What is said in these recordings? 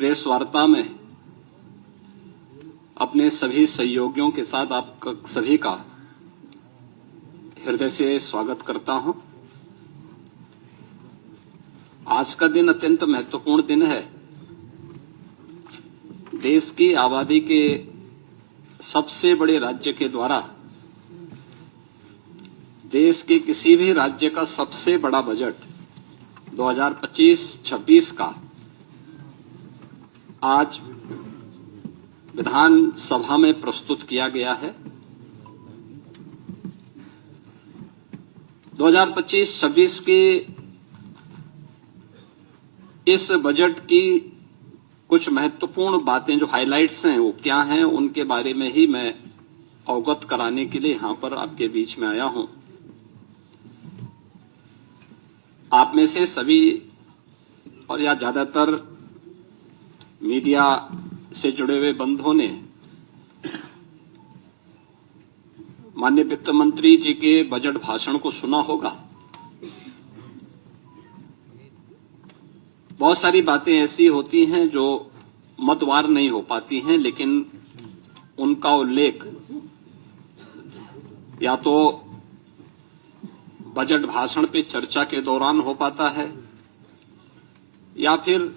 Press वार्ता में अपने सभी सहयोगियों के साथ आप सभी का हृदय से स्वागत करता हूं। आज का दिन अत्यंत महत्वपूर्ण दिन है। देश की आबादी के सबसे बड़े राज्य के द्वारा देश के किसी भी राज्य का सबसे बड़ा बजट 2025-26 का आज विधानसभा में प्रस्तुत किया गया है। 2025-26 के इस बजट की कुछ महत्वपूर्ण बातें जो हाइलाइट्स हैं वो क्या हैं, उनके बारे में ही मैं अवगत कराने के लिए यहां पर आपके बीच में आया हूं। आप में से सभी और या ज्यादातर मीडिया से जुड़े हुए बंधुओं ने माननीय वित्त मंत्री जी के बजट भाषण को सुना होगा। बहुत सारी बातें ऐसी होती हैं जो मतवार नहीं हो पाती हैं, लेकिन उनका उल्लेख या तो बजट भाषण पे चर्चा के दौरान हो पाता है या फिर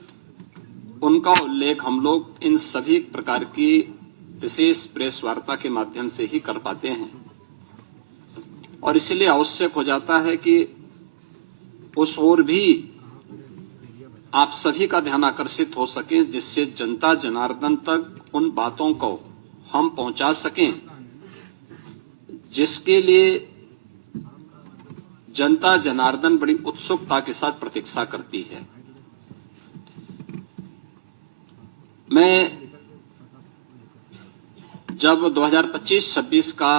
उनका उल्लेख हम लोग इन सभी प्रकार की विशेष प्रेस वार्ता के माध्यम से ही कर पाते हैं। और इसलिए आवश्यक हो जाता है कि उस ओर भी आप सभी का ध्यान आकर्षित हो सके, जिससे जनता जनार्दन तक उन बातों को हम पहुंचा सकें जिसके लिए जनता जनार्दन बड़ी उत्सुकता के साथ प्रतीक्षा करती है। मैं जब 2025-26 का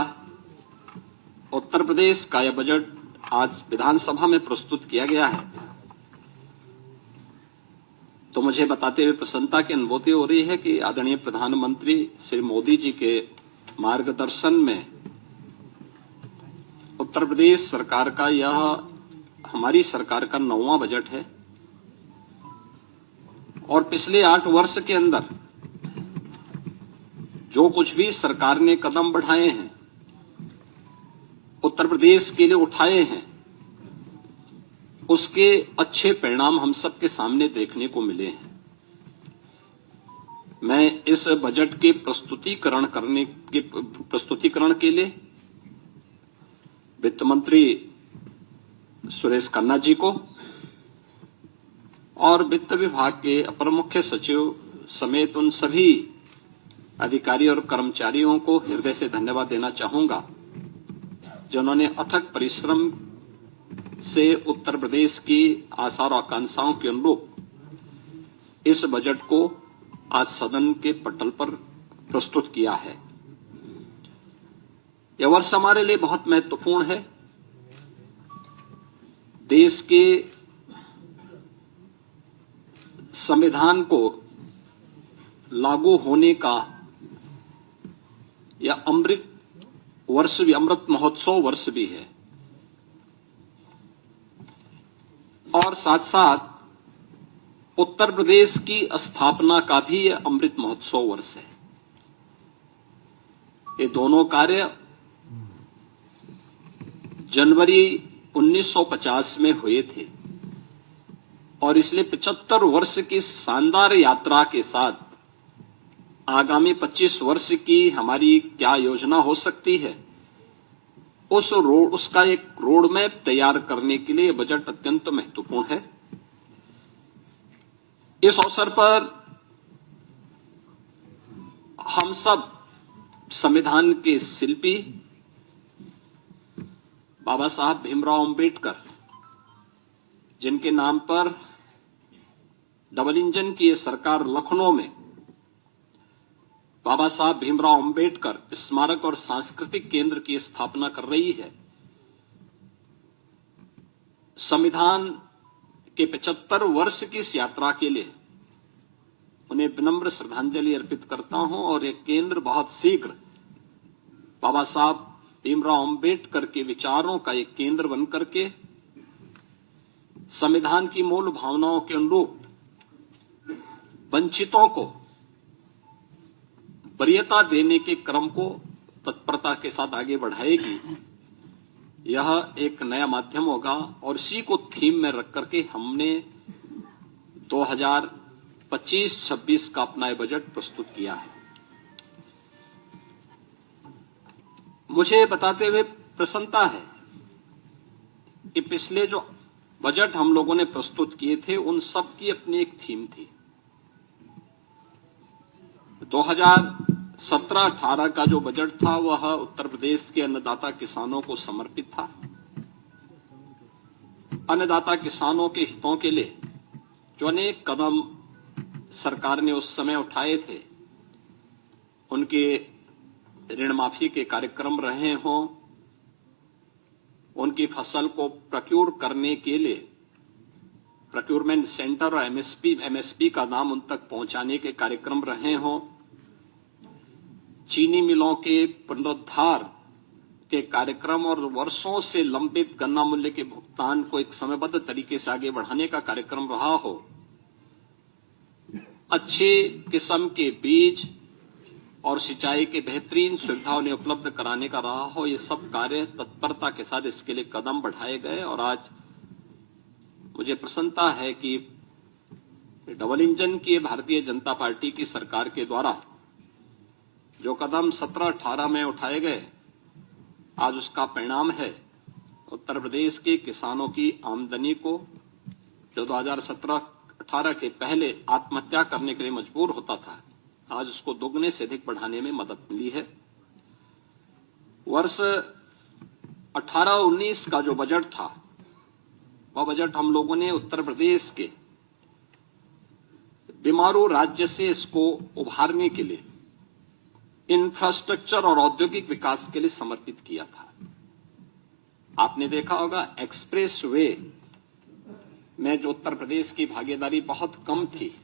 उत्तर प्रदेश का यह बजट आज विधानसभा में प्रस्तुत किया गया है तो मुझे बताते हुए प्रसन्नता की अनुभूति हो रही है कि आदरणीय प्रधानमंत्री श्री मोदी जी के मार्गदर्शन में उत्तर प्रदेश सरकार का यह हमारी सरकार का 9वां बजट है और पिछले 8 वर्ष के अंदर जो कुछ भी सरकार ने कदम बढ़ाए हैं, उत्तर प्रदेश के लिए उठाए हैं, उसके अच्छे परिणाम हम सबके सामने देखने को मिले हैं। मैं इस बजट के प्रस्तुतिकरण के लिए वित्त मंत्री सुरेश खन्ना जी को और वित्त विभाग के अपर मुख्य सचिव समेत उन सभी अधिकारी और कर्मचारियों को हृदय से धन्यवाद देना चाहूंगा जिन्होंने अथक परिश्रम से उत्तर प्रदेश की आशा और आकांक्षाओं के अनुरूप इस बजट को आज सदन के पटल पर प्रस्तुत किया है। यह वर्ष हमारे लिए बहुत महत्वपूर्ण है। देश के संविधान को लागू होने का यह अमृत महोत्सव वर्ष भी है और साथ साथ उत्तर प्रदेश की स्थापना का भी यह अमृत महोत्सव वर्ष है। ये दोनों कार्य जनवरी 1950 में हुए थे और इसलिए 75 वर्ष की शानदार यात्रा के साथ आगामी 25 वर्ष की हमारी क्या योजना हो सकती है, उसका एक रोड मैप तैयार करने के लिए बजट अत्यंत महत्वपूर्ण है। इस अवसर पर हम सब संविधान के शिल्पी बाबा साहब भीमराव अंबेडकर, जिनके नाम पर डबल इंजन की सरकार लखनऊ में बाबा साहब भीमराव अंबेडकर स्मारक और सांस्कृतिक केंद्र की स्थापना कर रही है, संविधान के 75 वर्ष की इस यात्रा के लिए उन्हें विनम्र श्रद्धांजलि अर्पित करता हूं और यह केंद्र बहुत शीघ्र बाबा साहब भीमराव अंबेडकर के विचारों का एक केंद्र बनकर के संविधान की मूल भावनाओं के अनुरूप वंचितों को वरीयता देने के क्रम को तत्परता के साथ आगे बढ़ाएगी, यह एक नया माध्यम होगा। और इसी को थीम में रख करके हमने 2025-26 का अपना ये बजट प्रस्तुत किया है। मुझे बताते हुए प्रसन्नता है कि पिछले जो बजट हम लोगों ने प्रस्तुत किए थे उन सब की अपनी एक थीम थी। 2017-18 का जो बजट था वह उत्तर प्रदेश के अन्नदाता किसानों को समर्पित था। अन्नदाता किसानों के हितों के लिए जो अनेक कदम सरकार ने उस समय उठाए थे, उनके ऋण माफी के कार्यक्रम रहे हों, उनकी फसल को प्रोक्योर करने के लिए प्रोक्योरमेंट सेंटर और एमएसपी का नाम उन तक पहुंचाने के कार्यक्रम रहे हों, चीनी मिलों के पुनरुद्धार के कार्यक्रम और वर्षों से लंबित गन्ना मूल्य के भुगतान को एक समयबद्ध तरीके से आगे बढ़ाने का कार्यक्रम रहा हो, अच्छे किस्म के बीज और सिंचाई के बेहतरीन सुविधा उन्हें उपलब्ध कराने का रहा हो, ये सब कार्य तत्परता के साथ इसके लिए कदम बढ़ाए गए। और आज मुझे प्रसन्नता है कि डबल इंजन की भारतीय जनता पार्टी की सरकार के द्वारा जो कदम 17-18 में उठाए गए, आज उसका परिणाम है उत्तर प्रदेश के किसानों की आमदनी को, जो 2017-18 के पहले आत्महत्या करने के लिए मजबूर होता था, आज उसको दोगुने से अधिक बढ़ाने में मदद मिली है। वर्ष 18-19 का जो बजट था, वह बजट हम लोगों ने उत्तर प्रदेश के बीमारू राज्य से इसको उभारने के लिए इंफ्रास्ट्रक्चर और औद्योगिक विकास के लिए समर्पित किया था। आपने देखा होगा एक्सप्रेस वे में जो उत्तर प्रदेश की भागीदारी बहुत कम थी,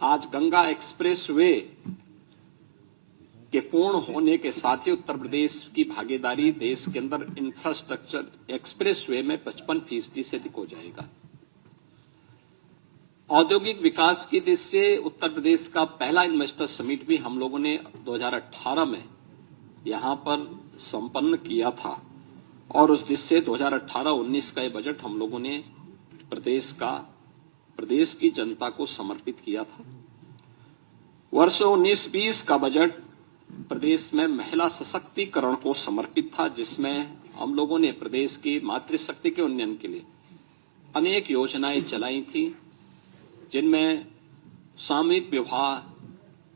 आज गंगा एक्सप्रेस वे के पूर्ण होने के साथ ही उत्तर प्रदेश की भागीदारी देश के अंदर इंफ्रास्ट्रक्चर एक्सप्रेस वे में 55% से अधिक हो जाएगा। औद्योगिक विकास की दृष्टि से उत्तर प्रदेश का पहला इन्वेस्टर समिट भी हम लोगों ने 2018 में यहां पर संपन्न किया था और उस दृष्टि से 2018-19 का ये बजट हम लोगों ने प्रदेश की जनता को समर्पित किया था। वर्ष 19-20 का बजट प्रदेश में महिला सशक्तिकरण को समर्पित था, जिसमें हम लोगों ने प्रदेश की मातृशक्ति के उन्नयन के लिए अनेक योजनाएं चलाई थी, जिनमें सामूहिक विवाह,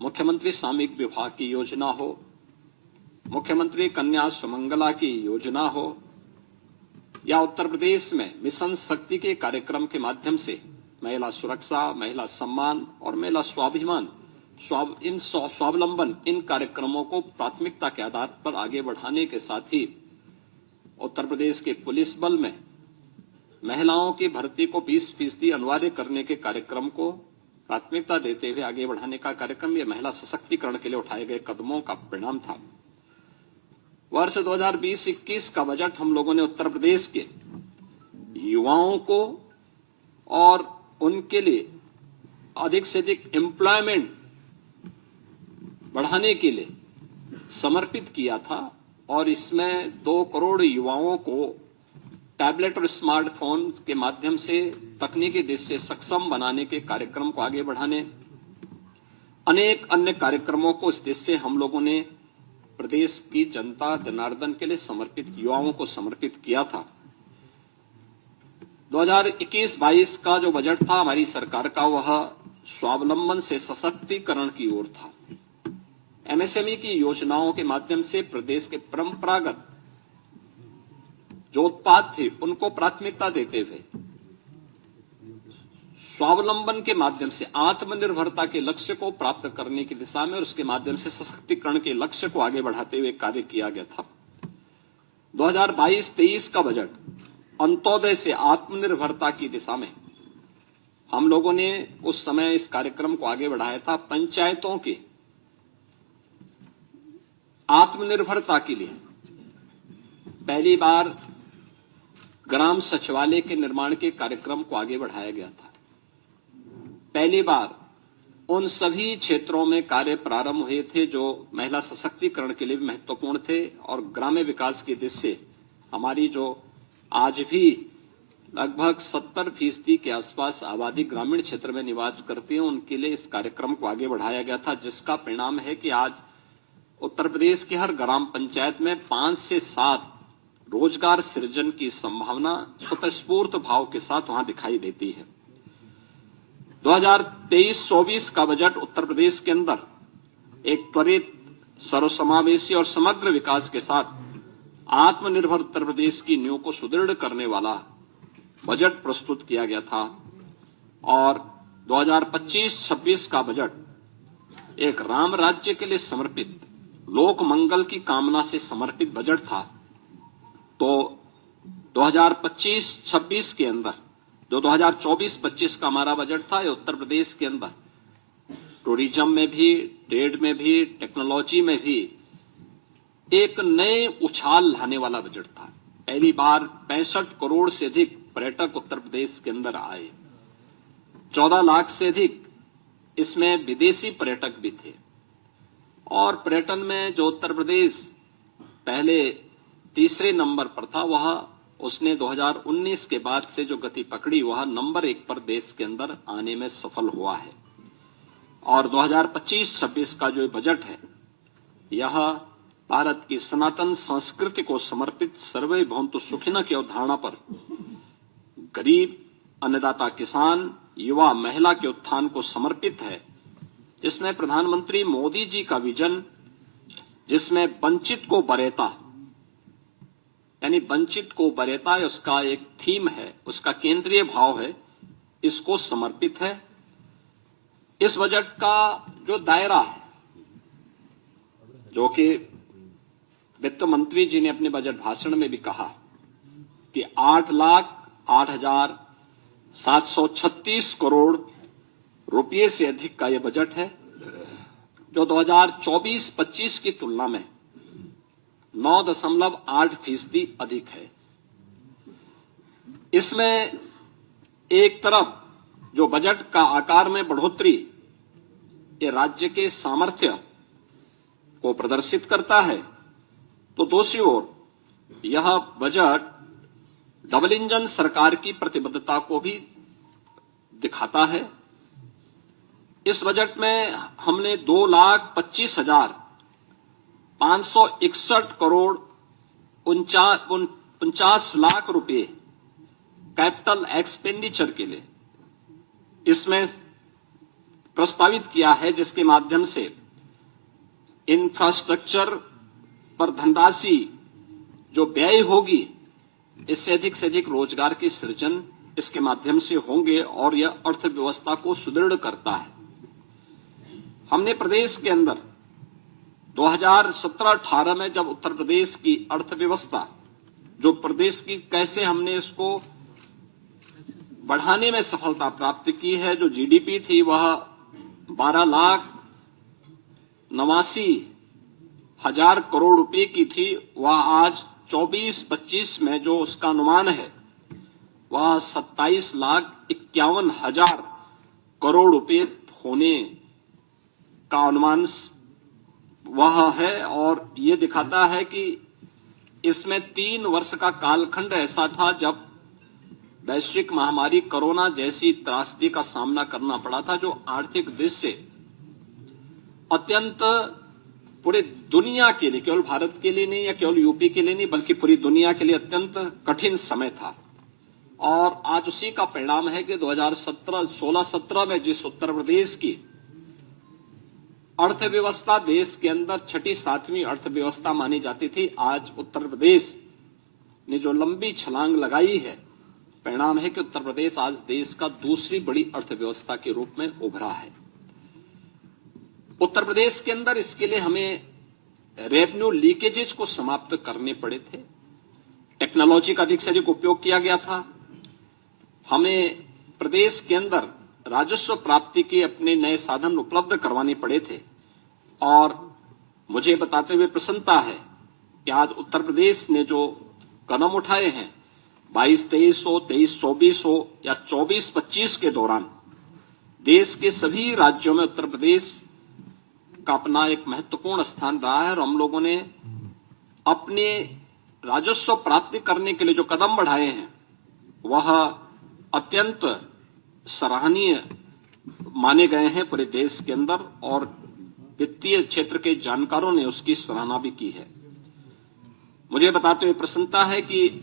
मुख्यमंत्री सामूहिक विवाह की योजना हो, मुख्यमंत्री कन्या सुमंगला की योजना हो, या उत्तर प्रदेश में मिशन शक्ति के कार्यक्रम के माध्यम से महिला सुरक्षा, महिला सम्मान और महिला स्वाभिमान, स्वावलंबन, इन कार्यक्रमों को प्राथमिकता के आधार पर आगे बढ़ाने के साथ ही उत्तर प्रदेश के पुलिस बल में महिलाओं की भर्ती को 20% अनिवार्य करने के कार्यक्रम को प्राथमिकता देते हुए आगे बढ़ाने का कार्यक्रम, यह महिला सशक्तिकरण के लिए उठाए गए कदमों का परिणाम था। वर्ष 2020-21 का बजट हम लोगों ने उत्तर प्रदेश के युवाओं को और उनके लिए अधिक से अधिक एम्प्लॉयमेंट बढ़ाने के लिए समर्पित किया था और इसमें 2 करोड़ युवाओं को टैबलेट और स्मार्टफोन के माध्यम से तकनीकी दृष्टि से सक्षम बनाने के कार्यक्रम को आगे बढ़ाने, अनेक अन्य कार्यक्रमों को इस दृष्टि से हम लोगों ने प्रदेश की जनता जनार्दन के लिए समर्पित, युवाओं को समर्पित किया था। 2021-22 का जो बजट था हमारी सरकार का, वह स्वावलंबन से सशक्तिकरण की ओर था। एमएसएमई की योजनाओं के माध्यम से प्रदेश के परंपरागत जो उत्पाद थे उनको प्राथमिकता देते हुए स्वावलंबन के माध्यम से आत्मनिर्भरता के लक्ष्य को प्राप्त करने की दिशा में और उसके माध्यम से सशक्तिकरण के लक्ष्य को आगे बढ़ाते हुए कार्य किया गया था। 2022-23 का बजट अंत्योदय से आत्मनिर्भरता की दिशा में हम लोगों ने उस समय इस कार्यक्रम को आगे बढ़ाया था। पंचायतों के आत्मनिर्भरता के लिए पहली बार ग्राम सचिवालय के निर्माण के कार्यक्रम को आगे बढ़ाया गया था। पहली बार उन सभी क्षेत्रों में कार्य प्रारंभ हुए थे जो महिला सशक्तिकरण के लिए भी महत्वपूर्ण थे और ग्राम्य विकास की दृष्टि से हमारी जो आज भी लगभग 70% के आसपास आबादी ग्रामीण क्षेत्र में निवास करती है, उनके लिए इस कार्यक्रम को आगे बढ़ाया गया था, जिसका परिणाम है कि आज उत्तर प्रदेश की हर ग्राम पंचायत में 5 से 7 रोजगार सृजन की संभावना स्वतःस्फूर्त भाव के साथ वहां दिखाई देती है। 2023-24 का बजट उत्तर प्रदेश के अंदर एक त्वरित, सर्वसमावेशी और समग्र विकास के साथ आत्मनिर्भर उत्तर प्रदेश की नींव को सुदृढ़ करने वाला बजट प्रस्तुत किया गया था और 2025-26 का बजट एक राम राज्य के लिए समर्पित, लोक मंगल की कामना से समर्पित बजट था। तो 2025-26 के अंदर जो 2024-25 का हमारा बजट था, ये उत्तर प्रदेश के अंदर टूरिज्म में भी, ट्रेड में भी, टेक्नोलॉजी में भी एक नए उछाल लाने वाला बजट था। पहली बार 65 करोड़ से अधिक पर्यटक उत्तर प्रदेश के अंदर आए। 14 लाख से अधिक इसमें विदेशी पर्यटक भी थे और पर्यटन में जो उत्तर प्रदेश पहले तीसरे नंबर पर था, वह उसने 2019 के बाद से जो गति पकड़ी, वह नंबर 1 पर देश के अंदर आने में सफल हुआ है। और 2025-26 का जो बजट है, यह भारत की सनातन संस्कृति को समर्पित सर्वे भवन्तु सुखिनः की अवधारणा पर गरीब, अन्नदाता किसान, युवा, महिला के उत्थान को समर्पित है, जिसमें प्रधानमंत्री मोदी जी का विजन, जिसमें वंचित को वरेता, यानी वंचित को वरेता उसका एक थीम है, उसका केंद्रीय भाव है, इसको समर्पित है। इस बजट का जो दायरा है, जो कि वित्त मंत्री जी ने अपने बजट भाषण में भी कहा कि 8,08,736 करोड़ रुपये से अधिक का यह बजट है, जो 2024-25 की तुलना में 9.8% अधिक है। इसमें एक तरफ जो बजट का आकार में बढ़ोतरी ये राज्य के सामर्थ्य को प्रदर्शित करता है, तो दूसरी ओर यह बजट डबल इंजन सरकार की प्रतिबद्धता को भी दिखाता है। इस बजट में हमने 2,25,561 करोड़ 49 लाख रुपए कैपिटल एक्सपेंडिचर के लिए इसमें प्रस्तावित किया है, जिसके माध्यम से इंफ्रास्ट्रक्चर पर धनराशि जो व्यय होगी, इससे अधिक रोजगार की सृजन इसके माध्यम से होंगे और यह अर्थव्यवस्था को सुदृढ़ करता है। हमने प्रदेश के अंदर 2017-18 में जब उत्तर प्रदेश की अर्थव्यवस्था, जो प्रदेश की कैसे हमने इसको बढ़ाने में सफलता प्राप्त की है, जो जीडीपी थी वह 12,89,000 करोड़ रुपए की थी, वह आज 24-25 में जो उसका अनुमान है वह 27,51,000 करोड़ रुपए होने का अनुमान वह है। और ये दिखाता है कि इसमें 3 वर्ष का कालखंड ऐसा था जब वैश्विक महामारी कोरोना जैसी त्रासदी का सामना करना पड़ा था, जो आर्थिक दृष्टि से अत्यंत पूरी दुनिया के लिए, केवल भारत के लिए नहीं या केवल यूपी के लिए नहीं, बल्कि पूरी दुनिया के लिए अत्यंत कठिन समय था। और आज उसी का परिणाम है कि 2016-17 में जिस उत्तर प्रदेश की अर्थव्यवस्था देश के अंदर 6ठी-7वीं अर्थव्यवस्था मानी जाती थी, आज उत्तर प्रदेश ने जो लंबी छलांग लगाई है, परिणाम है कि उत्तर प्रदेश आज देश का दूसरी बड़ी अर्थव्यवस्था के रूप में उभरा है। उत्तर प्रदेश के अंदर इसके लिए हमें रेवेन्यू लीकेजेज को समाप्त करने पड़े थे। टेक्नोलॉजी का अधिक से अधिक उपयोग किया गया था। हमें प्रदेश के अंदर राजस्व प्राप्ति के अपने नए साधन उपलब्ध करवाने पड़े थे। और मुझे बताते हुए प्रसन्नता है कि आज उत्तर प्रदेश ने जो कदम उठाए हैं, 22-23 हो, 23-24 हो या 24-25 के दौरान देश के सभी राज्यों में उत्तर प्रदेश का अपना एक महत्वपूर्ण स्थान रहा है और हम लोगों ने अपने राजस्व प्राप्ति करने के लिए जो कदम बढ़ाए हैं वह अत्यंत सराहनीय माने गए हैं पूरे देश के अंदर, और वित्तीय क्षेत्र के जानकारों ने उसकी सराहना भी की है। मुझे बताते हुए प्रसन्नता है कि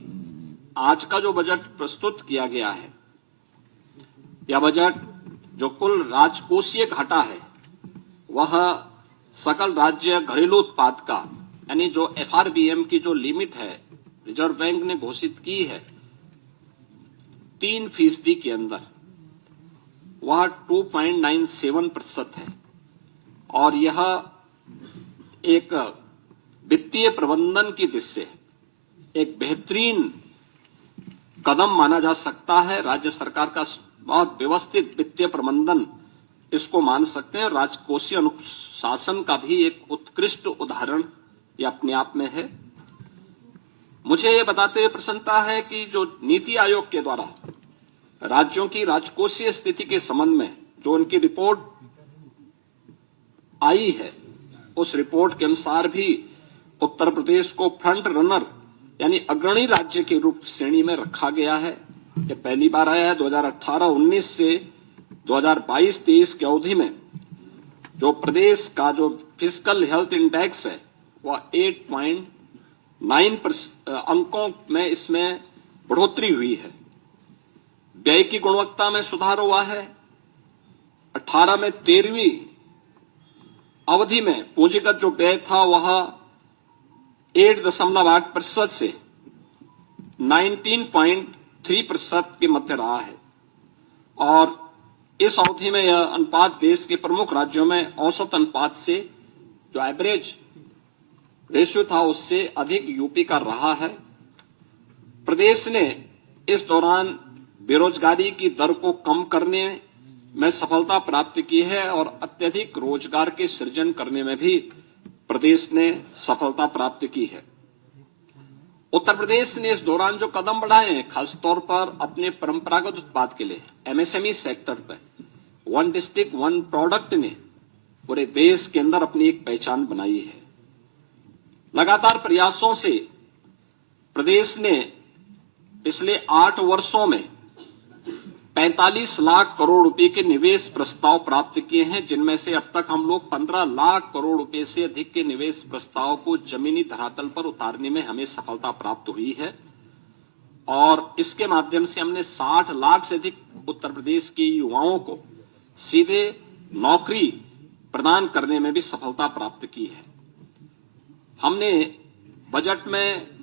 आज का जो बजट प्रस्तुत किया गया है, यह बजट जो कुल राजकोषीय घाटा है वह सकल राज्य घरेलू उत्पाद का, यानी जो FRBM की जो लिमिट है रिजर्व बैंक ने घोषित की है 3% के अंदर, वह 2.97% है और यह एक वित्तीय प्रबंधन की दृष्टि से एक बेहतरीन कदम माना जा सकता है। राज्य सरकार का बहुत व्यवस्थित वित्तीय प्रबंधन इसको मान सकते हैं। राजकोषीय अनुशासन का भी एक उत्कृष्ट उदाहरण यह अपने आप में है। मुझे ये बताते हुए प्रसन्नता है कि जो नीति आयोग के द्वारा राज्यों की राजकोषीय स्थिति के संबंध में जो उनकी रिपोर्ट आई है, उस रिपोर्ट के अनुसार भी उत्तर प्रदेश को फ्रंट रनर यानी अग्रणी राज्य के रूप श्रेणी में रखा गया है। यह पहली बार आया है। 2018-19 से 2022-23 की अवधि में जो प्रदेश का जो फिजिकल हेल्थ इंडेक्स है वह 8.9 अंकों में इसमें बढ़ोतरी हुई है। व्यय की गुणवत्ता में सुधार हुआ है। 18 में 13वीं अवधि में पूंजीगत जो व्यय था वह 8.8% से 19.3% के मध्य रहा है और इस अवधि में यह अनुपात देश के प्रमुख राज्यों में औसत अनुपात से जो एवरेज रेशियो था उससे अधिक यूपी का रहा है। प्रदेश ने इस दौरान बेरोजगारी की दर को कम करने में सफलता प्राप्त की है और अत्यधिक रोजगार के सृजन करने में भी प्रदेश ने सफलता प्राप्त की है। उत्तर प्रदेश ने इस दौरान जो कदम बढ़ाए हैं, खासतौर पर अपने परंपरागत उत्पाद के लिए MSME सेक्टर पर वन डिस्ट्रिक्ट वन प्रोडक्ट ने पूरे देश के अंदर अपनी एक पहचान बनाई है। लगातार प्रयासों से प्रदेश ने पिछले 8 वर्षों में 45 लाख करोड़ रुपए के निवेश प्रस्ताव प्राप्त किए हैं, जिनमें से अब तक हम लोग 15 लाख करोड़ रुपए से अधिक के निवेश प्रस्ताव को जमीनी धरातल पर उतारने में हमें सफलता प्राप्त हुई है और इसके माध्यम से हमने 60 लाख से अधिक उत्तर प्रदेश के युवाओं को सीधे नौकरी प्रदान करने में भी सफलता प्राप्त की है। हमने बजट में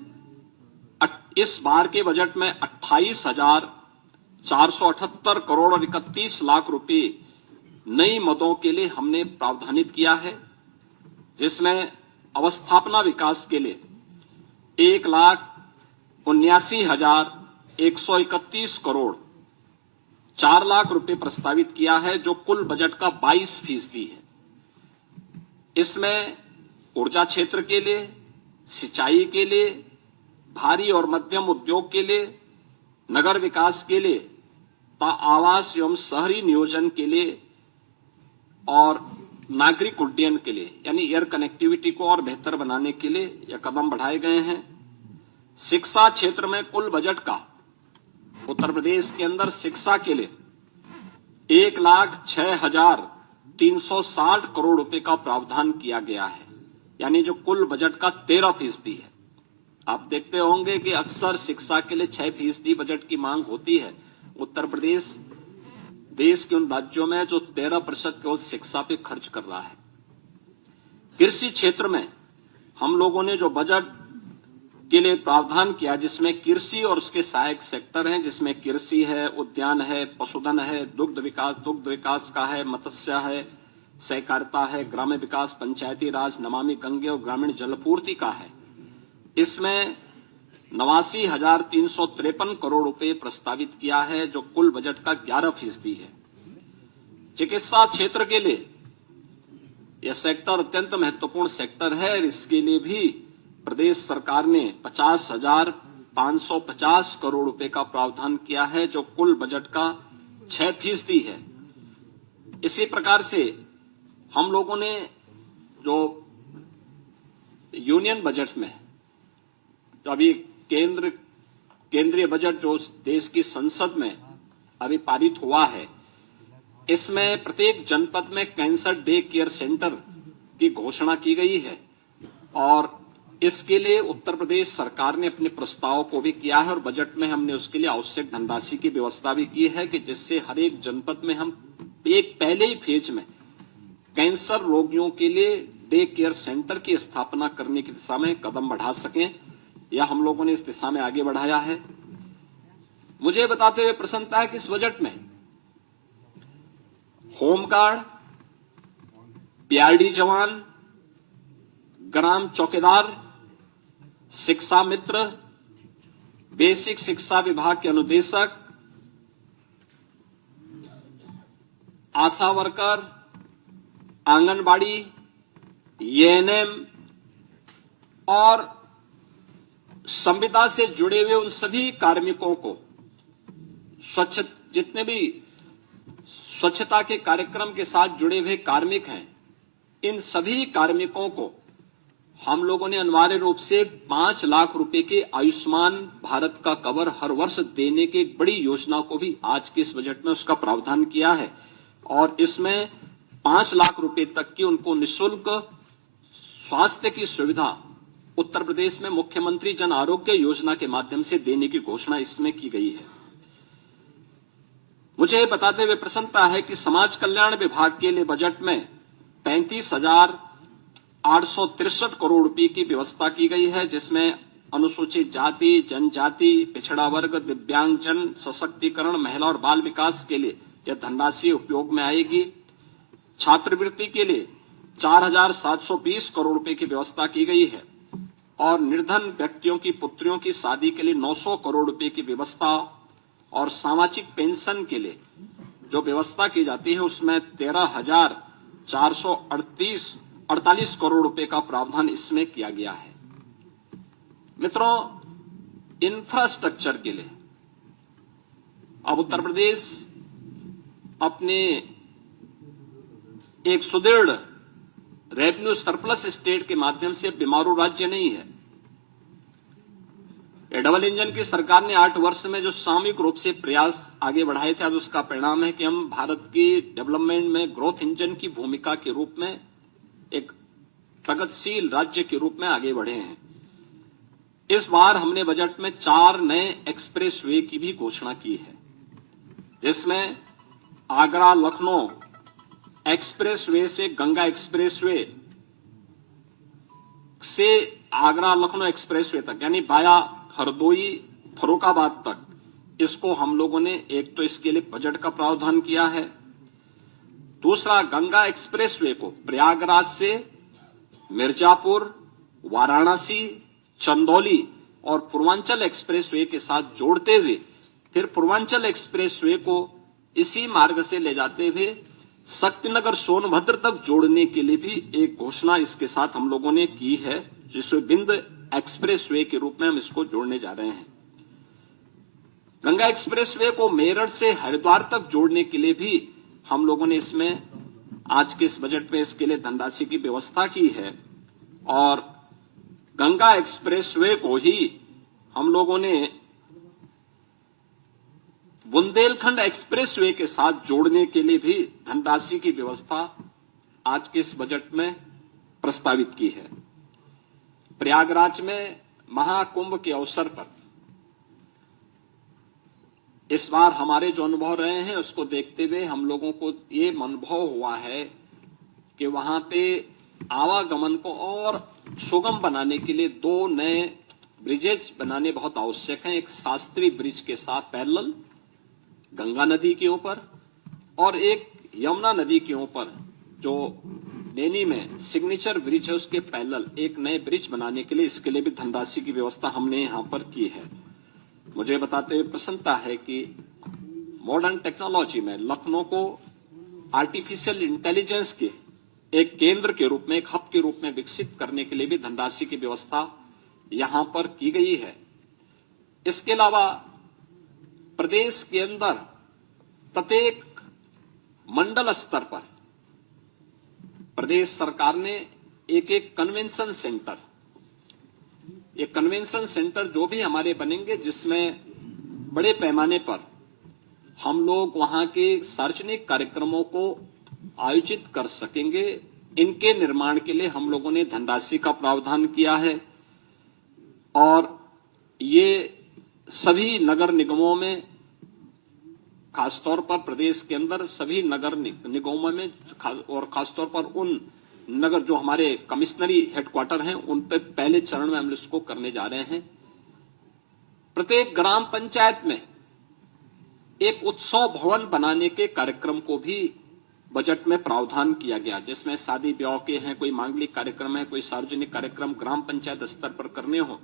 इस बार के बजट में 28,478 करोड़ और 31 लाख रुपए नई मदों के लिए हमने प्रावधानित किया है, जिसमें अवस्थापना विकास के लिए 1,79,131 करोड़ 4 लाख रुपए प्रस्तावित किया है, जो कुल बजट का 22% है। इसमें ऊर्जा क्षेत्र के लिए, सिंचाई के लिए, भारी और मध्यम उद्योग के लिए, नगर विकास के लिए, आवास एवं शहरी नियोजन के लिए और नागरिक उड्डयन के लिए यानी एयर कनेक्टिविटी को और बेहतर बनाने के लिए यह कदम बढ़ाए गए हैं। शिक्षा क्षेत्र में कुल बजट का उत्तर प्रदेश के अंदर शिक्षा के लिए 1,06,360 करोड़ रुपए का प्रावधान किया गया है, यानी जो कुल बजट का 13% है। आप देखते होंगे कि अक्सर शिक्षा के लिए 6% बजट की मांग होती है। उत्तर प्रदेश देश के उन राज्यों में जो 13% केवल शिक्षा पे खर्च कर रहा है। कृषि क्षेत्र में हम लोगों ने जो बजट के लिए प्रावधान किया, जिसमें कृषि और उसके सहायक सेक्टर हैं, जिसमें कृषि है, उद्यान है, पशुधन है, दुग्ध विकास का है, मत्स्य है, सहकारिता है, ग्राम्य विकास, पंचायती राज, नमामि गंगे और ग्रामीण जलपूर्ति का है। इसमें 89,353 करोड़ रुपए प्रस्तावित किया है, जो कुल बजट का 11% है। चिकित्सा क्षेत्र के लिए यह सेक्टर अत्यंत महत्वपूर्ण सेक्टर है। इसके लिए भी प्रदेश सरकार ने 50,550 करोड़ रुपए का प्रावधान किया है, जो कुल बजट का 6% है। इसी प्रकार से हम लोगों ने जो यूनियन बजट में जो अभी केंद्रीय बजट जो देश की संसद में अभी पारित हुआ है, इसमें प्रत्येक जनपद में कैंसर डे केयर सेंटर की घोषणा की गई है और इसके लिए उत्तर प्रदेश सरकार ने अपने प्रस्ताव को भी किया है और बजट में हमने उसके लिए आवश्यक धनराशि की व्यवस्था भी की है कि जिससे हर एक जनपद में हम एक पहले ही फेज में कैंसर रोगियों के लिए डे केयर सेंटर की स्थापना करने की दिशा में कदम बढ़ा सकें। यह हम लोगों ने इस दिशा में आगे बढ़ाया है। मुझे बताते हुए प्रसन्नता है कि इस बजट में होमगार्ड, पीआरडी जवान, ग्राम चौकीदार, शिक्षा मित्र, बेसिक शिक्षा विभाग के अनुदेशक, आशा वर्कर, आंगनबाड़ी, एएनएम और संविदा से जुड़े हुए उन सभी कार्मिकों को जितने भी स्वच्छता के कार्यक्रम के साथ जुड़े हुए कार्मिक हैं, इन सभी कार्मिकों को हम लोगों ने अनिवार्य रूप से 5 लाख रुपए के आयुष्मान भारत का कवर हर वर्ष देने की बड़ी योजना को भी आज के इस बजट में उसका प्रावधान किया है और इसमें 5 लाख रुपए तक की उनको निःशुल्क स्वास्थ्य की सुविधा उत्तर प्रदेश में मुख्यमंत्री जन आरोग्य योजना के माध्यम से देने की घोषणा इसमें की गई है। मुझे बताते हुए प्रसन्नता है कि समाज कल्याण विभाग के लिए बजट में 35,863 करोड़ रुपए की व्यवस्था की गई है, जिसमें अनुसूचित जाति, जनजाति, पिछड़ा वर्ग, दिव्यांगजन सशक्तिकरण, महिला और बाल विकास के लिए यह धनराशि उपयोग में आएगी। छात्रवृत्ति के लिए 4,720 करोड़ रुपए की व्यवस्था की गई है और निर्धन व्यक्तियों की पुत्रियों की शादी के लिए 900 करोड़ रुपए की व्यवस्था और सामाजिक पेंशन के लिए जो व्यवस्था की जाती है उसमें 13,448 करोड़ रुपए का प्रावधान इसमें किया गया है। मित्रों, इंफ्रास्ट्रक्चर के लिए अब उत्तर प्रदेश अपने एक सुदृढ़ रेवेन्यू सरप्लस स्टेट के माध्यम से बीमारू राज्य नहीं है। डबल इंजन की सरकार ने 8 वर्ष में जो सामूहिक रूप से प्रयास आगे बढ़ाए थे, आज उसका परिणाम है कि हम भारत की डेवलपमेंट में ग्रोथ इंजन की भूमिका के रूप में एक प्रगतिशील राज्य के रूप में आगे बढ़े हैं। इस बार हमने बजट में 4 नए एक्सप्रेस वे की भी घोषणा की है, जिसमें आगरा लखनऊ एक्सप्रेस वे से गंगा एक्सप्रेस वे से आगरा लखनऊ एक्सप्रेस वे तक यानी बाया हरदोई फर्रुखाबाद तक, इसको हम लोगों ने एक तो इसके लिए बजट का प्रावधान किया है। दूसरा, गंगा एक्सप्रेस वे को प्रयागराज से मिर्जापुर, वाराणसी, चंदौली और पूर्वांचल एक्सप्रेस वे के साथ जोड़ते हुए फिर पूर्वांचल एक्सप्रेस वे को इसी मार्ग से ले जाते हुए शक्तिनगर सोनभद्र तक जोड़ने के लिए भी एक घोषणा इसके साथ हम लोगों ने की है, जिसमें बिंद एक्सप्रेस वे के रूप में हम इसको जोड़ने जा रहे हैं। गंगा एक्सप्रेस वे को मेरठ से हरिद्वार तक जोड़ने के लिए भी हम लोगों ने इसमें आज के इस बजट में इसके लिए धनराशि की व्यवस्था की है और गंगा एक्सप्रेस वे को ही हम लोगों ने बुंदेलखंड एक्सप्रेस वे के साथ जोड़ने के लिए भी धनराशि की व्यवस्था आज के इस बजट में प्रस्तावित की है। प्रयागराज में महाकुंभ के अवसर पर इस बार हमारे जो अनुभव रहे हैं उसको देखते हुए हम लोगों को ये अनुभव हुआ है कि वहां पे आवागमन को और सुगम बनाने के लिए 2 नए ब्रिजेज बनाने बहुत आवश्यक हैं। एक शास्त्री ब्रिज के साथ पैरेलल गंगा नदी के ऊपर और एक यमुना नदी के ऊपर जो नैनी में सिग्नेचर ब्रिज है उसके पैरेलल एक नए ब्रिज बनाने के लिए इसके लिए भी धनराशि की व्यवस्था हमने यहां पर की है। मुझे बताते हुए प्रसन्नता है कि मॉडर्न टेक्नोलॉजी में लखनऊ को आर्टिफिशियल इंटेलिजेंस के एक केंद्र के रूप में, एक हब के रूप में विकसित करने के लिए भी धनराशि की व्यवस्था यहां पर की गई है। इसके अलावा प्रदेश के अंदर प्रत्येक मंडल स्तर पर प्रदेश सरकार ने एक एक कन्वेंशन सेंटर, ये कन्वेंशन सेंटर जो भी हमारे बनेंगे जिसमें बड़े पैमाने पर हम लोग वहां के सार्वजनिक कार्यक्रमों को आयोजित कर सकेंगे, इनके निर्माण के लिए हम लोगों ने धनराशि का प्रावधान किया है। और ये सभी नगर निगमों में, खासतौर पर प्रदेश के अंदर सभी नगर निगमों में और खासतौर पर उन नगर जो हमारे कमिश्नरी हेडक्वार्टर हैं उन पे पहले चरण में हम इसको करने जा रहे हैं। प्रत्येक ग्राम पंचायत में एक उत्सव भवन बनाने के कार्यक्रम को भी बजट में प्रावधान किया गया, जिसमें शादी ब्याह के हैं, कोई मांगलिक कार्यक्रम है, कोई सार्वजनिक कार्यक्रम ग्राम पंचायत स्तर पर करने हो,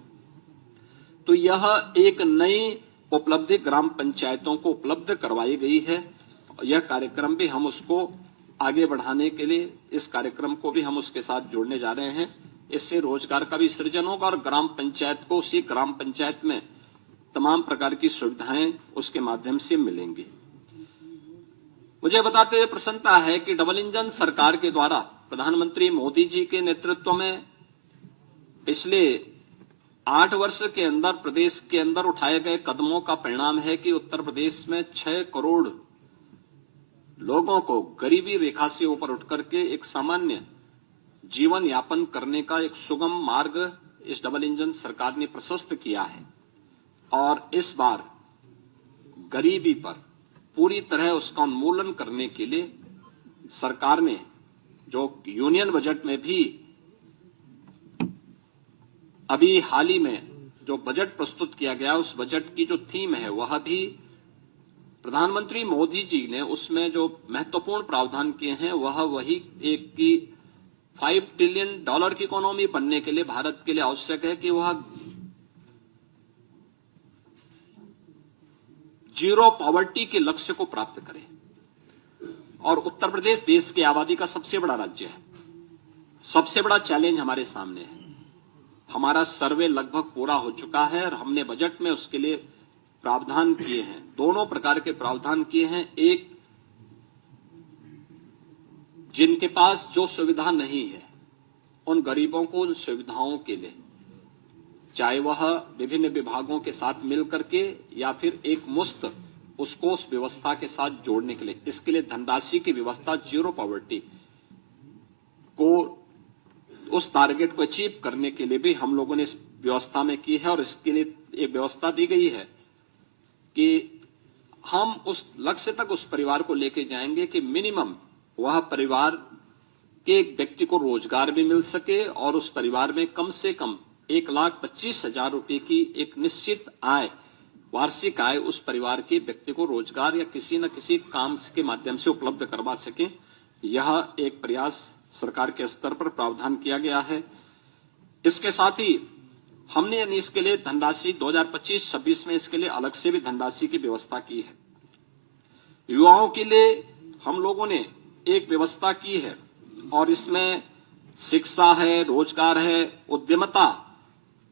तो यह एक नई उपलब्धि ग्राम पंचायतों को उपलब्ध करवाई गई है। यह कार्यक्रम भी हम उसको आगे बढ़ाने के लिए इस कार्यक्रम को भी हम उसके साथ जोड़ने जा रहे हैं। इससे रोजगार का भी सृजन होगा और ग्राम पंचायत को उसी ग्राम पंचायत में तमाम प्रकार की सुविधाएं उसके माध्यम से मिलेंगी। मुझे बताते हुए प्रसन्नता है कि डबल इंजन सरकार के द्वारा प्रधानमंत्री मोदी जी के नेतृत्व में पिछले 8 वर्ष के अंदर प्रदेश के अंदर उठाए गए कदमों का परिणाम है कि उत्तर प्रदेश में 6 करोड़ लोगों को गरीबी रेखा से ऊपर उठ करके एक सामान्य जीवन यापन करने का एक सुगम मार्ग इस डबल इंजन सरकार ने प्रशस्त किया है। और इस बार गरीबी पर पूरी तरह उसका उन्मूलन करने के लिए सरकार ने जो यूनियन बजट में भी अभी हाल ही में जो बजट प्रस्तुत किया गया, उस बजट की जो थीम है वह भी प्रधानमंत्री मोदी जी ने उसमें जो महत्वपूर्ण प्रावधान किए हैं वह वही एक की $5 ट्रिलियन की इकोनॉमी बनने के लिए भारत के लिए आवश्यक है कि वह जीरो पॉवर्टी के लक्ष्य को प्राप्त करे। और उत्तर प्रदेश देश की आबादी का सबसे बड़ा राज्य है, सबसे बड़ा चैलेंज हमारे सामने है। हमारा सर्वे लगभग पूरा हो चुका है और हमने बजट में उसके लिए प्रावधान किए हैं, दोनों प्रकार के प्रावधान किए हैं। एक, जिनके पास जो सुविधा नहीं है उन गरीबों को उन सुविधाओं के लिए, चाहे वह विभिन्न विभागों के साथ मिलकर के या फिर एक मुश्त उसको उस व्यवस्था के साथ जोड़ने के लिए, इसके लिए धनराशि की व्यवस्था जीरो पॉवर्टी को उस टारगेट को अचीव करने के लिए भी हम लोगों ने इस व्यवस्था में की है। और इसके लिए एक व्यवस्था दी गई है कि हम उस लक्ष्य तक उस परिवार को लेके जाएंगे कि मिनिमम वह परिवार के एक व्यक्ति को रोजगार भी मिल सके और उस परिवार में कम से कम 1,25,000 रुपए की एक निश्चित आय, वार्षिक आय उस परिवार के व्यक्ति को रोजगार या किसी न किसी काम के माध्यम से उपलब्ध करवा सके। यह एक प्रयास सरकार के स्तर पर प्रावधान किया गया है। इसके साथ ही हमने इसके लिए धनराशि 2025-26 में इसके लिए अलग से भी धनराशि की व्यवस्था की है। युवाओं के लिए हम लोगों ने एक व्यवस्था की है और इसमें शिक्षा है, रोजगार है, उद्यमता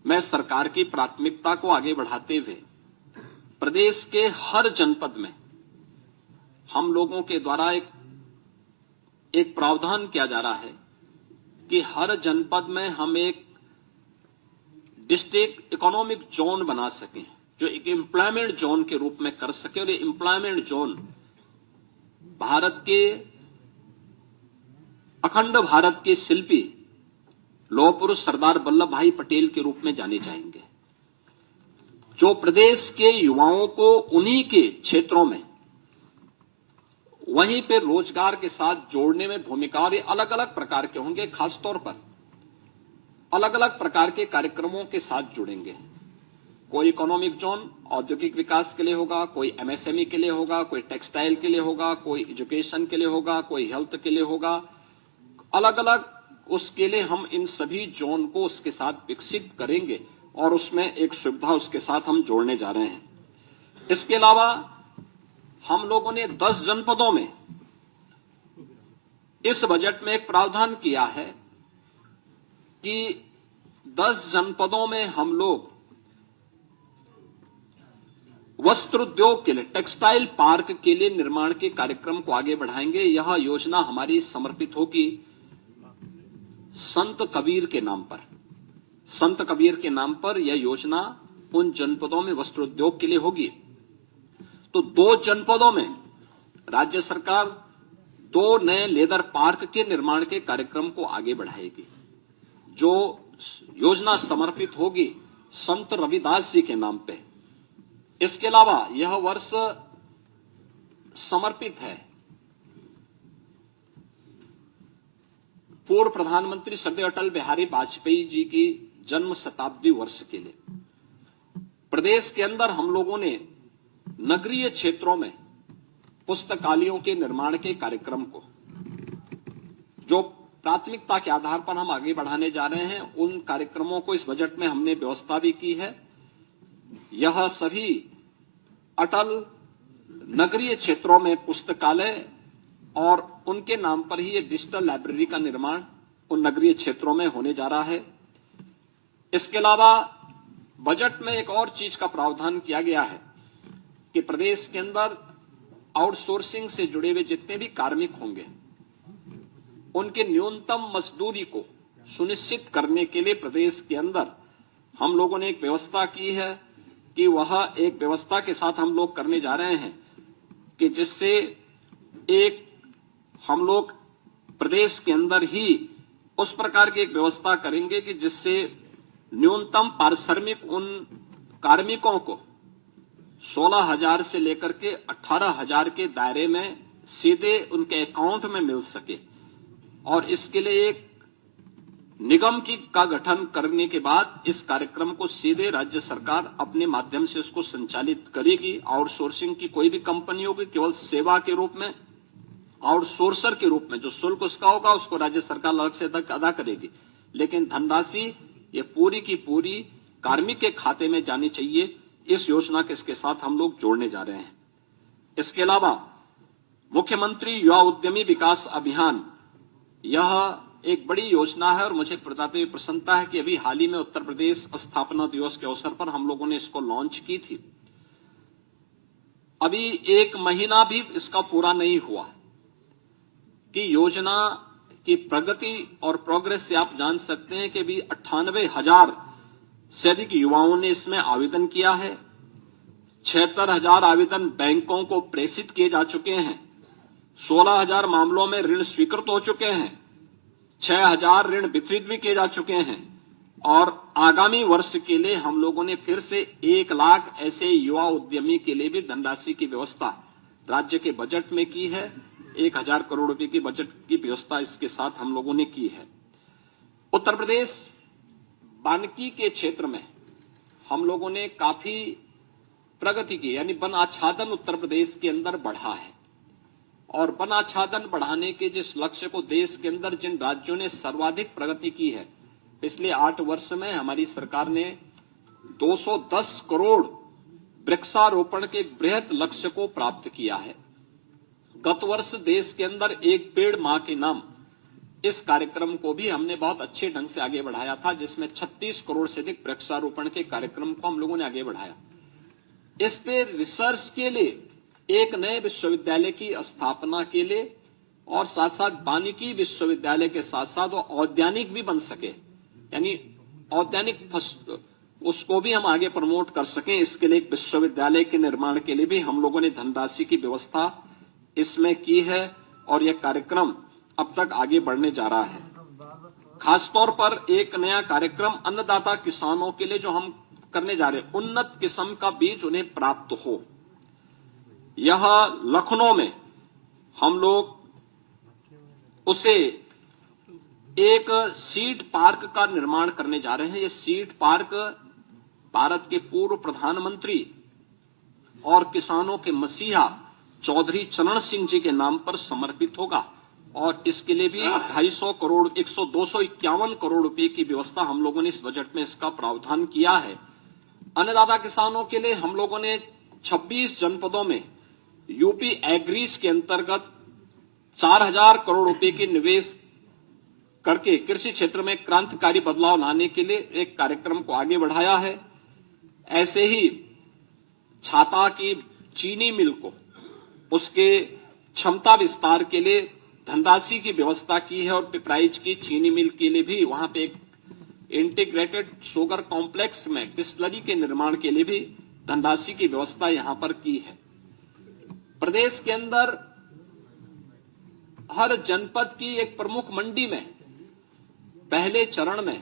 में सरकार की प्राथमिकता को आगे बढ़ाते हुए प्रदेश के हर जनपद में हम लोगों के द्वारा एक प्रावधान किया जा रहा है कि हर जनपद में हम एक डिस्ट्रिक्ट इकोनॉमिक जोन बना सकें, जो एक एम्प्लॉयमेंट जोन के रूप में कर सके। और ये एम्प्लॉयमेंट जोन भारत के अखंड भारत के शिल्पी लौह पुरुष सरदार वल्लभ भाई पटेल के रूप में जाने जाएंगे, जो प्रदेश के युवाओं को उन्हीं के क्षेत्रों में वहीं पे रोजगार के साथ जोड़ने में भूमिका, और ये अलग अलग प्रकार के होंगे, खासतौर पर अलग अलग प्रकार के कार्यक्रमों के साथ जुड़ेंगे। कोई इकोनॉमिक जोन औद्योगिक विकास के लिए होगा, कोई एमएसएमई के लिए होगा, कोई टेक्सटाइल के लिए होगा, कोई एजुकेशन के लिए होगा, कोई हेल्थ के लिए होगा। अलग अलग उसके लिए हम इन सभी जोन को उसके साथ विकसित करेंगे और उसमें एक सुविधा उसके साथ हम जोड़ने जा रहे हैं। इसके अलावा हम लोगों ने 10 जनपदों में इस बजट में एक प्रावधान किया है कि 10 जनपदों में हम लोग वस्त्र उद्योग के लिए, टेक्सटाइल पार्क के लिए निर्माण के कार्यक्रम को आगे बढ़ाएंगे। यह योजना हमारी समर्पित होगी संत कबीर के नाम पर। संत कबीर के नाम पर यह योजना उन जनपदों में वस्त्र उद्योग के लिए होगी। तो 2 जनपदों में राज्य सरकार 2 नए लेदर पार्क के निर्माण के कार्यक्रम को आगे बढ़ाएगी। जो योजना समर्पित होगी संत रविदास जी के नाम पे। इसके अलावा यह वर्ष समर्पित है पूर्व प्रधानमंत्री श्रद्धेय अटल बिहारी वाजपेयी जी की जन्म शताब्दी वर्ष के लिए। प्रदेश के अंदर हम लोगों ने नगरीय क्षेत्रों में पुस्तकालयों के निर्माण के कार्यक्रम को जो प्राथमिकता के आधार पर हम आगे बढ़ाने जा रहे हैं, उन कार्यक्रमों को इस बजट में हमने व्यवस्था भी की है। यह सभी अटल नगरीय क्षेत्रों में पुस्तकालय और उनके नाम पर ही एक डिजिटल लाइब्रेरी का निर्माण उन नगरीय क्षेत्रों में होने जा रहा है। इसके अलावा बजट में एक और चीज का प्रावधान किया गया है कि प्रदेश के अंदर आउटसोर्सिंग से जुड़े हुए जितने भी कार्मिक होंगे उनके न्यूनतम मजदूरी को सुनिश्चित करने के लिए प्रदेश के अंदर हम लोगों ने एक व्यवस्था की है कि वह एक व्यवस्था के साथ हम लोग करने जा रहे हैं कि जिससे एक हम लोग प्रदेश के अंदर ही उस प्रकार की एक व्यवस्था करेंगे कि जिससे न्यूनतम पारिश्रमिक उन कार्मिकों को 16,000 से लेकर के 18,000 के दायरे में सीधे उनके अकाउंट में मिल सके। और इसके लिए एक निगम का गठन करने के बाद इस कार्यक्रम को सीधे राज्य सरकार अपने माध्यम से इसको संचालित करेगी। आउटसोर्सिंग की कोई भी कंपनी होगी केवल सेवा के रूप में, आउटसोर्सर के रूप में जो शुल्क उसका होगा उसको राज्य सरकार अलग से अदा करेगी, लेकिन धनराशि ये पूरी की पूरी कार्मिक के खाते में जानी चाहिए। इस योजना के इसके साथ हम लोग जोड़ने जा रहे हैं। इसके अलावा मुख्यमंत्री युवा उद्यमी विकास अभियान, यह एक बड़ी योजना है और मुझे बताते हुए प्रसन्नता है कि अभी हाल ही में उत्तर प्रदेश स्थापना दिवस के अवसर पर हम लोगों ने इसको लॉन्च की थी। अभी 1 महीना भी इसका पूरा नहीं हुआ कि योजना की प्रगति और प्रोग्रेस से आप जान सकते हैं कि अभी 98,000 से अधिक युवाओं ने इसमें आवेदन किया है। 76,000 आवेदन बैंकों को प्रेषित किए जा चुके हैं। 16,000 मामलों में ऋण स्वीकृत हो चुके हैं। 6,000 ऋण वितरित भी किए जा चुके हैं। और आगामी वर्ष के लिए हम लोगों ने फिर से 1 लाख ऐसे युवा उद्यमी के लिए भी धनराशि की व्यवस्था राज्य के बजट में की है। 1,000 करोड़ रुपए की बजट की व्यवस्था इसके साथ हम लोगों ने की है। उत्तर प्रदेश वानिकी के क्षेत्र में हम लोगों ने काफी प्रगति की, यानी वन आच्छादन उत्तर प्रदेश के अंदर बढ़ा है। और वन आच्छादन बढ़ाने के जिस लक्ष्य को देश के अंदर जिन राज्यों ने सर्वाधिक प्रगति की है, पिछले 8 वर्ष में हमारी सरकार ने 210 करोड़ वृक्षारोपण के बृहद लक्ष्य को प्राप्त किया है। गत वर्ष देश के अंदर एक पेड़ मां के नाम इस कार्यक्रम को भी हमने बहुत अच्छे ढंग से आगे बढ़ाया था, जिसमें 36 करोड़ से अधिक वृक्षारोपण के कार्यक्रम को हम लोगों ने आगे बढ़ाया। इस पे रिसर्च के लिए एक नए विश्वविद्यालय की स्थापना के लिए और साथ साथ वानिकी विश्वविद्यालय के साथ साथ वो औद्यानिक भी बन सके, यानी औद्यानिक उसको भी हम आगे प्रमोट कर सकें, इसके लिए एक विश्वविद्यालय के निर्माण के लिए भी हम लोगों ने धनराशि की व्यवस्था इसमें की है। और यह कार्यक्रम अब तक आगे बढ़ने जा रहा है। खासतौर पर एक नया कार्यक्रम अन्नदाता किसानों के लिए जो हम करने जा रहे हैं, उन्नत किस्म का बीज उन्हें प्राप्त हो। यह लखनऊ में हम लोग उसे एक सीड पार्क का निर्माण करने जा रहे हैं। यह सीड पार्क भारत के पूर्व प्रधानमंत्री और किसानों के मसीहा चौधरी चरण सिंह जी के नाम पर समर्पित होगा। और इसके लिए भी 251 करोड़ रुपए की व्यवस्था हम लोगों ने इस बजट में इसका प्रावधान किया है। अन्नदाता किसानों के लिए हम लोगों ने 26 जनपदों में यूपी एग्रीज के अंतर्गत 4,000 करोड़ रुपए की निवेश करके कृषि क्षेत्र में क्रांतिकारी बदलाव लाने के लिए एक कार्यक्रम को आगे बढ़ाया है। ऐसे ही छाता की चीनी मिल को उसके क्षमता विस्तार के लिए धनराशि की व्यवस्था की है और पिपराइच की चीनी मिल के लिए भी वहां पे एक इंटीग्रेटेड शुगर कॉम्प्लेक्स में डिस्टिलरी के निर्माण के लिए भी धनराशि की व्यवस्था यहां पर की है। प्रदेश के अंदर हर जनपद की एक प्रमुख मंडी में पहले चरण में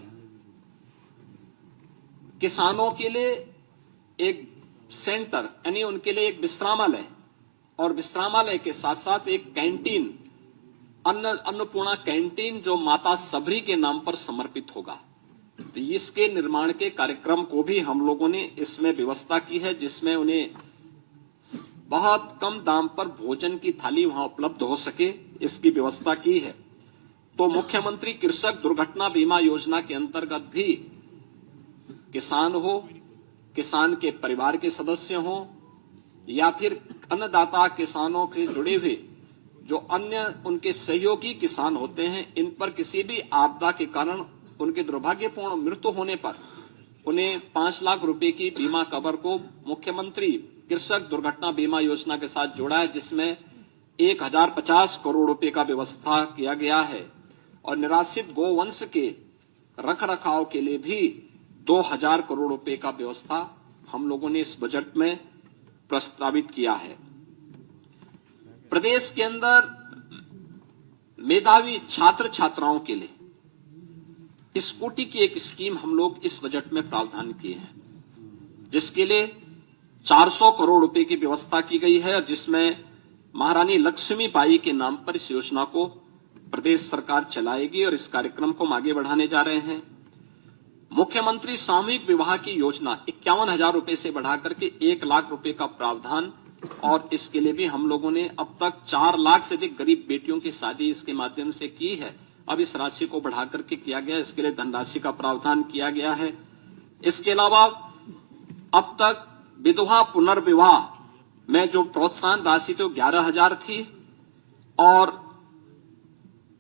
किसानों के लिए एक सेंटर यानी उनके लिए एक विश्रामालय और विश्रामालय के साथ साथ एक कैंटीन अन्नपूर्णा कैंटीन जो माता सबरी के नाम पर समर्पित होगा। तो इसके निर्माण के कार्यक्रम को भी हम लोगों ने इसमें व्यवस्था की है, जिसमें उन्हें बहुत कम दाम पर भोजन की थाली वहां उपलब्ध हो सके, इसकी व्यवस्था की है। तो मुख्यमंत्री कृषक दुर्घटना बीमा योजना के अंतर्गत भी किसान हो, किसान के परिवार के सदस्य हो या फिर अन्नदाता किसानों से जुड़े हुए जो अन्य उनके सहयोगी किसान होते हैं, इन पर किसी भी आपदा के कारण उनके दुर्भाग्यपूर्ण मृत्यु होने पर उन्हें 5 लाख रुपए की बीमा कवर को मुख्यमंत्री कृषक दुर्घटना बीमा योजना के साथ जोड़ा है, जिसमें 1050 करोड़ रुपए का व्यवस्था किया गया है और निराश्रित गोवंश के रख रखाव के लिए भी 2000 करोड़ रुपए का व्यवस्था हम लोगों ने इस बजट में प्रस्तावित किया है। प्रदेश के अंदर मेधावी छात्र छात्राओं के लिए स्कूटी की एक स्कीम हम लोग इस बजट में प्रावधान किए हैं, जिसके लिए 400 करोड़ रुपए की व्यवस्था की गई है, जिसमें महारानी लक्ष्मीबाई के नाम पर इस योजना को प्रदेश सरकार चलाएगी और इस कार्यक्रम को हम आगे बढ़ाने जा रहे हैं। मुख्यमंत्री सामूहिक विवाह की योजना 51,000 रुपए से बढ़ाकर के 1 लाख रुपए का प्रावधान, और इसके लिए भी हम लोगों ने अब तक 4 लाख से अधिक गरीब बेटियों की शादी इसके माध्यम से की है। अब इस राशि को बढ़ाकर के किया गया, इसके लिए धनराशि का प्रावधान किया गया है। इसके अलावा अब तक विधवा पुनर्विवाह में जो प्रोत्साहन राशि थी वो 11,000 थी और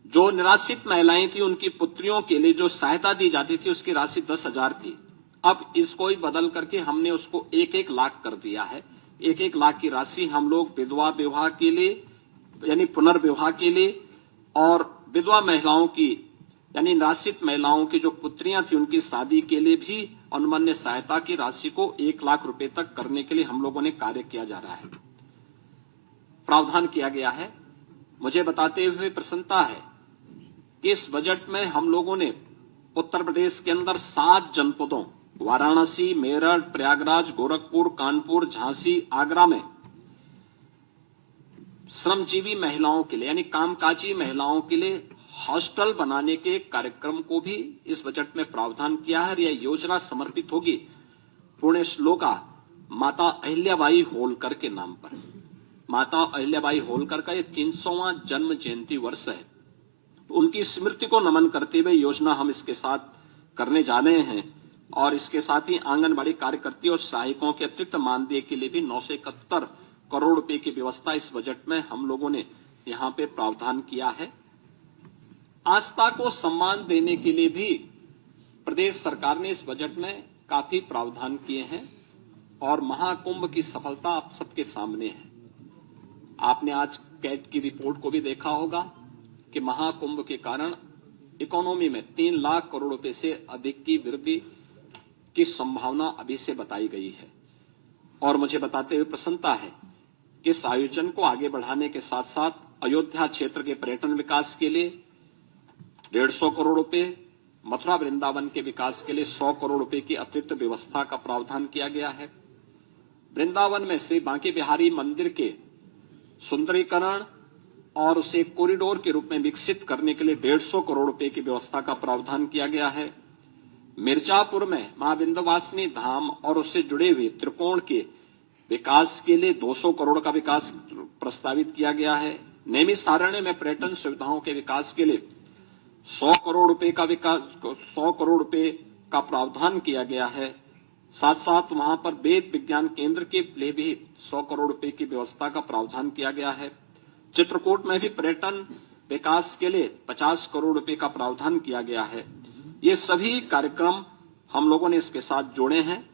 जो निराश्रित महिलाएं थी उनकी पुत्रियों के लिए जो सहायता दी जाती थी उसकी राशि 10,000 थी। अब इसको ही बदल करके हमने उसको 1-1 लाख कर दिया है। 1-1 लाख की राशि हम लोग विधवा विवाह के लिए यानी पुनर्विवाह के लिए और विधवा महिलाओं की यानी निराश्रित महिलाओं की जो पुत्रियां थी उनकी शादी के लिए भी अनुमन्य सहायता की राशि को 1 लाख रुपए तक करने के लिए हम लोगों ने कार्य किया जा रहा है, प्रावधान किया गया है। मुझे बताते हुए प्रसन्नता है कि इस बजट में हम लोगों ने उत्तर प्रदेश के अंदर 7 जनपदों वाराणसी, मेरठ, प्रयागराज, गोरखपुर, कानपुर, झांसी, आगरा में श्रमजीवी महिलाओं के लिए यानी कामकाजी महिलाओं के लिए हॉस्टल बनाने के कार्यक्रम को भी इस बजट में प्रावधान किया है। यह योजना समर्पित होगी पुण्य श्लोका माता अहिल्याबाई होलकर के नाम पर। माता अहिल्याबाई होलकर का ये 300वां जन्म जयंती वर्ष है। उनकी स्मृति को नमन करते हुए योजना हम इसके साथ करने जा रहे हैं और इसके साथ ही आंगनबाड़ी कार्यकर्ती और सहायकों के अतिरिक्त मानदेय के लिए भी 971 करोड़ रुपए की व्यवस्था इस बजट में हम लोगों ने यहां पे प्रावधान किया है। आस्था को सम्मान देने के लिए भी प्रदेश सरकार ने इस बजट में काफी प्रावधान किए हैं और महाकुंभ की सफलता आप सबके सामने है। आपने आज कैट की रिपोर्ट को भी देखा होगा कि महाकुंभ के कारण इकोनॉमी में 3 लाख करोड़ रुपए से अधिक की वृद्धि की संभावना अभी से बताई गई है और मुझे बताते हुए प्रसन्नता है कि इस आयोजन को आगे बढ़ाने के साथ साथ अयोध्या क्षेत्र के पर्यटन विकास के लिए 150 करोड़ रुपए, मथुरा वृंदावन के विकास के लिए 100 करोड़ रुपए की अतिरिक्त व्यवस्था का प्रावधान किया गया है। वृंदावन में श्री बांके बिहारी मंदिर के सुंदरीकरण और उसे कॉरिडोर के रूप में विकसित करने के लिए 150 करोड़ रुपए की व्यवस्था का प्रावधान किया गया है। मिर्जापुर में मां विंध्यवासिनी धाम और उससे जुड़े हुए त्रिकोण के विकास के लिए 200 करोड़ का विकास प्रस्तावित किया गया है। नैमिषारण्य में पर्यटन सुविधाओं के विकास के लिए 100 करोड़ रुपए का प्रावधान किया गया है। साथ साथ वहां पर वेद विज्ञान केंद्र के लिए भी 100 करोड़ रुपए की व्यवस्था का प्रावधान किया गया है। चित्रकूट में भी पर्यटन विकास के लिए 50 करोड़ रुपए का प्रावधान किया गया है। ये सभी कार्यक्रम हम लोगों ने इसके साथ जोड़े हैं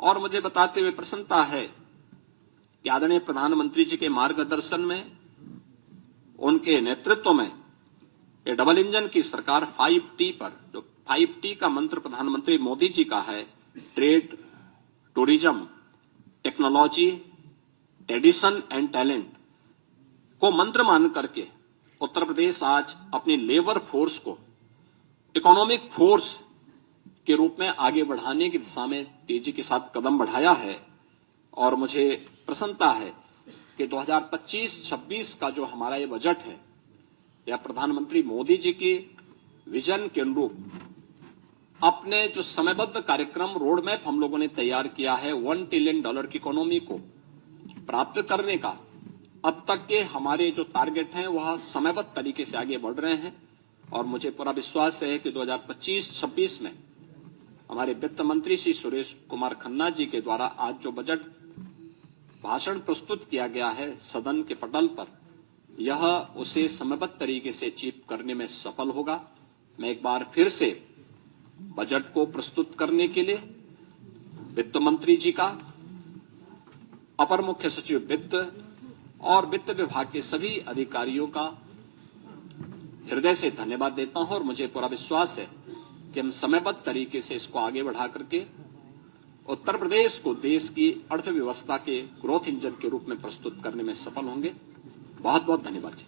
और मुझे बताते हुए प्रसन्नता है कि आदरणीय प्रधानमंत्री जी के मार्गदर्शन में, उनके नेतृत्व में ये डबल इंजन की सरकार 5T पर, जो 5T का मंत्र प्रधानमंत्री मोदी जी का है, trade, tourism, technology, tradition and talent को मंत्र मान करके उत्तर प्रदेश आज अपनी लेबर फोर्स को इकोनॉमिक फोर्स के रूप में आगे बढ़ाने की दिशा में तेजी के साथ कदम बढ़ाया है। और मुझे प्रसन्नता है कि 2025-26 का जो हमारा ये बजट है, यह प्रधानमंत्री मोदी जी की विजन के अनुरूप अपने जो समयबद्ध कार्यक्रम रोड मैप हम लोगों ने तैयार किया है, $1 ट्रिलियन की इकोनॉमी को प्राप्त करने का, अब तक के हमारे जो टारगेट हैं वह समयबद्ध तरीके से आगे बढ़ रहे हैं। और मुझे पूरा विश्वास है कि 2025-26 में हमारे वित्त मंत्री श्री सुरेश कुमार खन्ना जी के द्वारा आज जो बजट भाषण प्रस्तुत किया गया है सदन के पटल पर, यह उसे समयबद्ध तरीके से अचीव करने में सफल होगा। मैं एक बार फिर से बजट को प्रस्तुत करने के लिए वित्त मंत्री जी का, अपर मुख्य सचिव वित्त और वित्त विभाग के सभी अधिकारियों का हृदय से धन्यवाद देता हूं। और मुझे पूरा विश्वास है कि हम समयबद्ध तरीके से इसको आगे बढ़ा करके उत्तर प्रदेश को देश की अर्थव्यवस्था के ग्रोथ इंजन के रूप में प्रस्तुत करने में सफल होंगे। बहुत बहुत धन्यवाद जी।